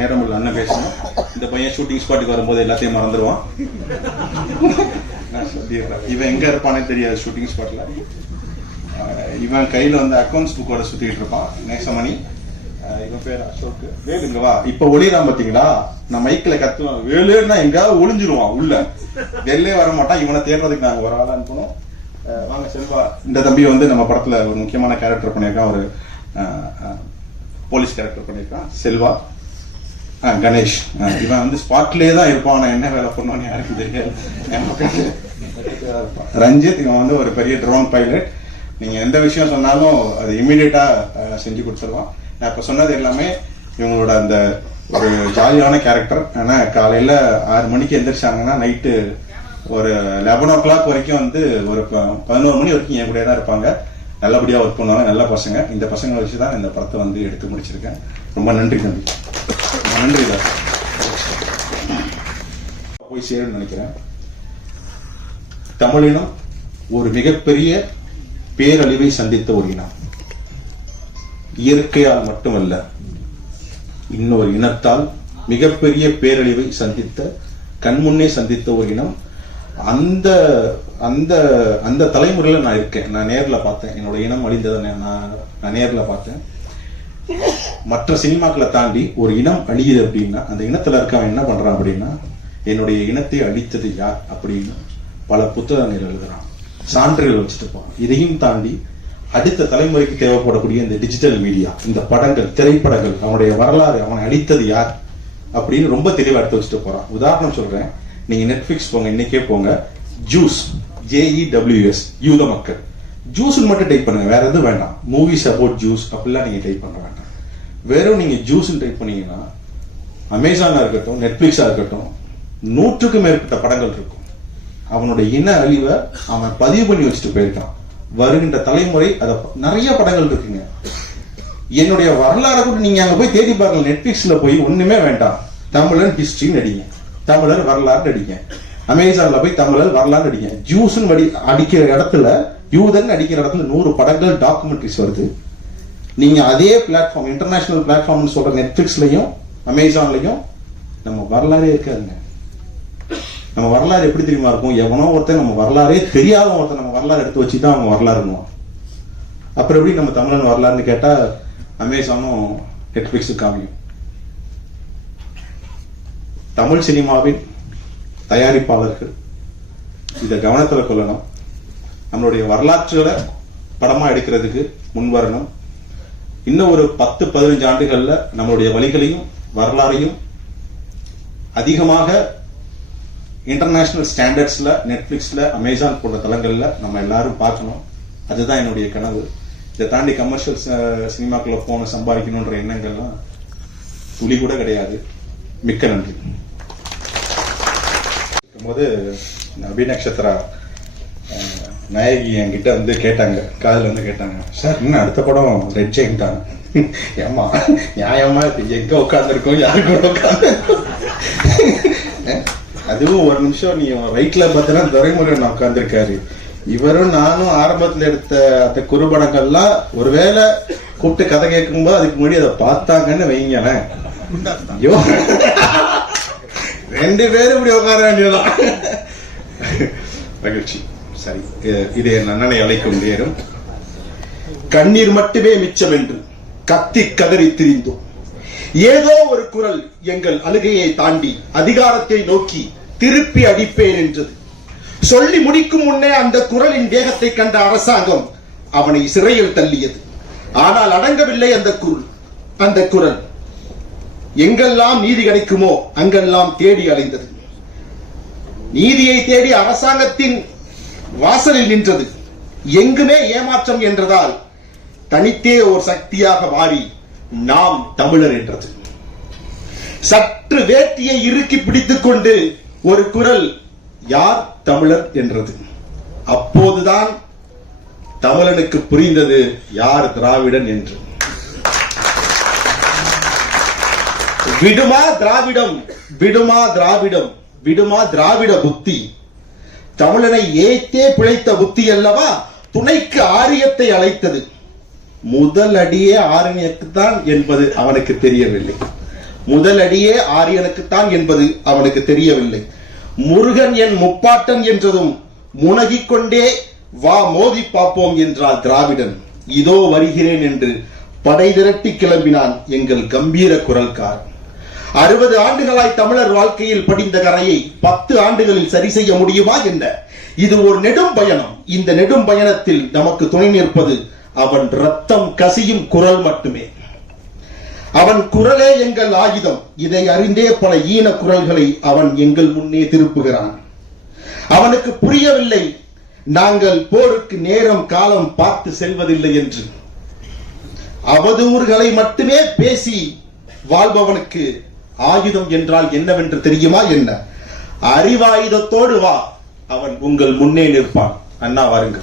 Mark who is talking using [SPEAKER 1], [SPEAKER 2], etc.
[SPEAKER 1] நேரம் உள்ள அண்ணன் பேசணும். இந்த பையன் ஷூட்டிங் ஸ்பாட்டுக்கு வரும்போது எல்லாத்தையும் மறந்துடுவான். நான் சொல்லிடுறேன். இவன் எங்க இருப்பானே தெரியாது ஷூட்டிங் ஸ்பாட்ல இவன் கையில வந்து அக்கௌண்ட்ஸ் புக்கோட சுத்திட்டு இருப்பான். நேசமணி. இவன் பேர் அசோக். வேலுங்க வா. இப்ப ஒளிதான் பாத்தீங்களா? நான் மைக்ல கத்துவேன். வேலுன்னா எங்கேயாவது ஒளிஞ்சிருவான் உள்ள. வெளிலே வர மாட்டான். இவனை தேடுறதுக்கு நாங்க ஒரு ஆளா அனுப்பணும். வாங்க செல்வா. இந்த தம்பி வந்து நம்ம படத்துல ஒரு முக்கியமான கேரக்டர் பண்ணியிருக்கான். ஒரு போலீஸ் கேரக்டர் பண்ணியிருக்கான். செல்வா. கணேஷ். இவன் வந்து ஸ்பாட்லயே தான் இருப்பான். நான் என்ன வேலை பண்ணான்னு யாருக்கும் தெரியாது. ரஞ்சித் இவன் வந்து ஒரு பெரிய ட்ரோன் பைலட் நீங்க எந்த விஷயம் சொன்னாலும் அது இமீடியட்டா செஞ்சு கொடுத்துருவான். நான் இப்ப சொன்னது எல்லாமே இவங்களோட அந்த ஒரு ஜாலியான கேரக்டர் ஆனா காலையில ஆறு மணிக்கு எந்திரிச்சாங்கன்னா நைட்டு ஒரு லெவன் ஓ கிளாக் வரைக்கும் வந்து ஒரு ப- பதினோரு மணி வரைக்கும் என் கூட தான் இருப்பாங்க. நல்லபடியா ஒர்க் பண்ணுவாங்க நல்ல பசங்க. இந்த பசங்களை வச்சு தான் இந்த படத்தை வந்து எடுத்து முடிச்சிருக்கேன். ரொம்ப நன்றி தம்பி. நன்றி தான் போய் சேரும்னு நினைக்கிறேன். தமிழினம் ஒரு மிகப்பெரிய பேரழிவை சந்தித்த ஒரு இனம். இயற்கையால் மட்டுமல்ல இன்னொரு இனத்தால் மிகப்பெரிய பேரழிவை சந்தித்த கண்முன்னே சந்தித்த ஒரு இனம். அந்த அந்த அந்த தலைமுறையில் நான் இருக்கேன். நான் நேரில் பார்த்தேன். என்னோட இனம் அழிந்ததை நான் நான் நேரில் பார்த்தேன். மற்ற சினிமாக்களை தாண்டி ஒரு இனம் அழியுது அப்படின்னா அந்த இனத்தில் இருக்கவன் என்ன பண்ணுறான் அப்படின்னா என்னுடைய இனத்தை அழித்தது யார் அப்படின்னு பல புத்தகங்கள் எழுதுறான். சான்றுகள் வச்சுட்டு போகிறான் இதையும் தாண்டி அடுத்த தலைமுறைக்கு தேவைப்படக்கூடிய இந்த டிஜிட்டல் மீடியா இந்த படங்கள் திரைப்படங்கள் அவனுடைய வரலாறு அவனை அழித்தது யார் அப்படின்னு ரொம்ப தெளிவாக எடுத்து வச்சுட்டு போகிறான் உதாரணம் சொல்கிறேன் நீங்கள் நெட்ஃப்ளிக்ஸ் போங்க இன்னைக்கே போங்க. ஜூஸ் ஜேஇடபிள்யூஎஸ் யூத மக்கள். ஜூஸ் மட்டும் டைப் பண்ணுங்க வேற எதுவும் வேண்டாம். மூவிஸ் அபவுட் ஜூஸ் அப்படிலாம் நீங்க டைப் பண்ண வேண்டாம். வெறும் நீங்க ஜூஸ்ன்னு டைப் பண்ணீங்கன்னா அமேசானா இருக்கட்டும் நெட்ஃபிளிக்ஸா இருக்கட்டும் நூற்றுக்கும் மேற்பட்ட படங்கள் இருக்கும். அவனுடைய இன அழிவை அவன் பதிவு பண்ணி வச்சுட்டு போயிருக்கான். வருகின்ற தலைமுறை அதை நிறைய படங்கள் இருக்குங்க. என்னுடைய வரலாறை கூட நீங்க அங்க போய் தேடி பாருங்க நெட்ஃபிளிக்ஸ்ல போய் ஒண்ணுமே வேண்டாம். தமிழன் ஹிஸ்டரி நடிங்க. தமிழர் வரலாறு நடிங்க. அமேசான்ல போய் தமிழர் வரலான்னு அடிங்க. ஜூஸ்னு அடி அடிக்கிற இடத்துல யூதன் அடிக்கிற இடத்துல நூறு படங்கள் டாக்குமெண்ட்ரிஸ் வருது. நீங்க அதே பிளாட்ஃபார்ம் இன்டர்நேஷனல் பிளாட்ஃபார்ம்னு சொல்ற நெட்ஃபிளிக்ஸ்லயும் அமேசான்லயும் நம்ம வரலாறே இருக்காதுங்க. நம்ம வரலாறு எப்படி தெரியுமா இருக்கும்? எவனோ ஒருத்தன் நம்ம வரலாறே தெரியாத ஒருத்தன் நம்ம வரலாறு எடுத்து வச்சு தான் அவன் வரலாறுன்னுவான். அப்புறம் எப்படி நம்ம தமிழன் வரலாறுன்னு கேட்டா அமேசானும் நெட்ஃபிளிக்ஸும் காமியும் தமிழ் சினிமாவின் தயாரிப்பாளர்கள். இதை கவனத்தில் கொள்ளணும். நம்மளுடைய வரலாற்றுகளை படமாக எடுக்கிறதுக்கு முன் வரணும். இன்னும் ஒரு பத்து பதினஞ்சு ஆண்டுகளில் நம்மளுடைய வழிகளையும் வரலாறையும் அதிகமாக இன்டர்நேஷ்னல் ஸ்டாண்டர்ட்ஸில் நெட்ஃப்ளிக்ஸில் அமேசான் போன்ற தளங்களில் நம்ம எல்லாரும் பார்க்கணும். அதுதான் என்னுடைய கனவு. இதை தாண்டி கமர்ஷியல் சினிமாக்குள்ளே போன சம்பாதிக்கணுன்ற எண்ணங்கள்லாம் துளி கூட கிடையாது. மிக்க நன்றி. இருக்கும்போது அபி நட்சத்திரா அஹ், நாயகி என்கிட்ட வந்து கேட்டாங்க. காதுல வந்து கேட்டாங்க. சார் இன்னும் அடுத்த படம் ரெட் ஜெயின்ட்டாங்க ஏமா நியாயமா எங்க உட்காந்துருக்கோம் யாரு கூட உட்காந்து அதுவும் ஒரு நிமிஷம் நீ ரைட்ல பார்த்தனா துரைமுருகன் உட்காந்துருக்காரு இவரும் நானும் ஆரம்பத்துல எடுத்த அந்த குறுபடங்கள்லாம் ஒருவேளை கூப்பிட்டு கதை கேட்கும்போது அதுக்கு முன்னாடி அதை பார்த்தாங்கன்னு வைங்களேன். ஐயோ ரெண்டு பேரும் இப்படி உட்கார வேண்டியதான் மகிழ்ச்சி. சரி இது- இது என் அண்ணனை அழைக்கும் நேரம். கண்ணீர் மட்டுமே மிச்சம் என்று கத்தி கதறி திரிந்தோம். ஏதோ ஒரு குரல் எங்கள் அழுகையை தாண்டி அதிகாரத்தை நோக்கி திருப்பி அடிப்பேன் என்றது. சொல்லி முடிக்கும் முன்னே அந்த குரலின் வேகத்தை கண்ட அரசாங்கம் அவனை சிறையில் தள்ளியது. ஆனால் அடங்கவில்லை அந்த குரல். அந்த குரல் எங்கெல்லாம் நீதி கிடைக்குமோ அங்கெல்லாம் தேடி அலைந்தது. நீதியை தேடி அரசாங்கத்தின் வாசலில் நின்றது. எங்குமே ஏமாற்றம் என்றதால் தனித்தே ஒரு சக்தியாக மாறி நாம் தமிழர் என்றது. சற்று வேட்டியை இறுக்கி பிடித்துக் கொண்டு ஒரு குரல் யார் தமிழர் என்றது. அப்போதுதான் தமிழனுக்கு புரிந்தது யார் திராவிடன் என்று. விடுமா திராவிடம் விடுமா திராவிடம் விடுமா திராவிட புத்தி? தமிழனை ஏத்தே பிழைத்த புத்தி அல்லவா? துணைக்கு ஆரியத்தை அழைத்தது. முதல் அடியே ஆரியனுக்குத்தான் தான் என்பது அவனுக்கு தெரியவில்லை. முதலடியே ஆரியனுக்குத்தான் என்பது அவனுக்கு தெரியவில்லை. முருகன் என் முப்பாட்டன் என்றதும் முனகிக் கொண்டே வா மோதி பார்ப்போம் என்றார் திராவிடன். இதோ வருகிறேன் என்று படை திரட்டி கிளம்பினான் எங்கள் கம்பீர குரல்காரன். அறுபது ஆண்டுகளாய் தமிழர் வாழ்க்கையில் படிந்த கரையை பத்து ஆண்டுகளில் சரி செய்ய முடியுமா என்ன இது ஒரு நெடும் பயணம். இந்த நெடும் பயணத்தில் நமக்கு துணை நிற்பது அவன் ரத்தம் கசியும் குரல் மட்டுமே. அவன் குரலே எங்கள் ஆயுதம். இதை அறிந்தே பல ஈன குரல்களை அவன் எங்கள் முன்னே திருப்புகிறான். அவனுக்கு புரியவில்லை. நாங்கள் போருக்கு நேரம் காலம் பார்த்து செல்வதில்லை என்று. அவதூறுகளை மட்டுமே பேசி வாழ்பவனுக்கு ஆயுதம் என்றால் என்னவென்று தெரியுமா என்ன? அறிவாயுதத்தோடு வா. அவன் உங்கள் முன்னே நிற்பான். அண்ணா வாருங்கள்.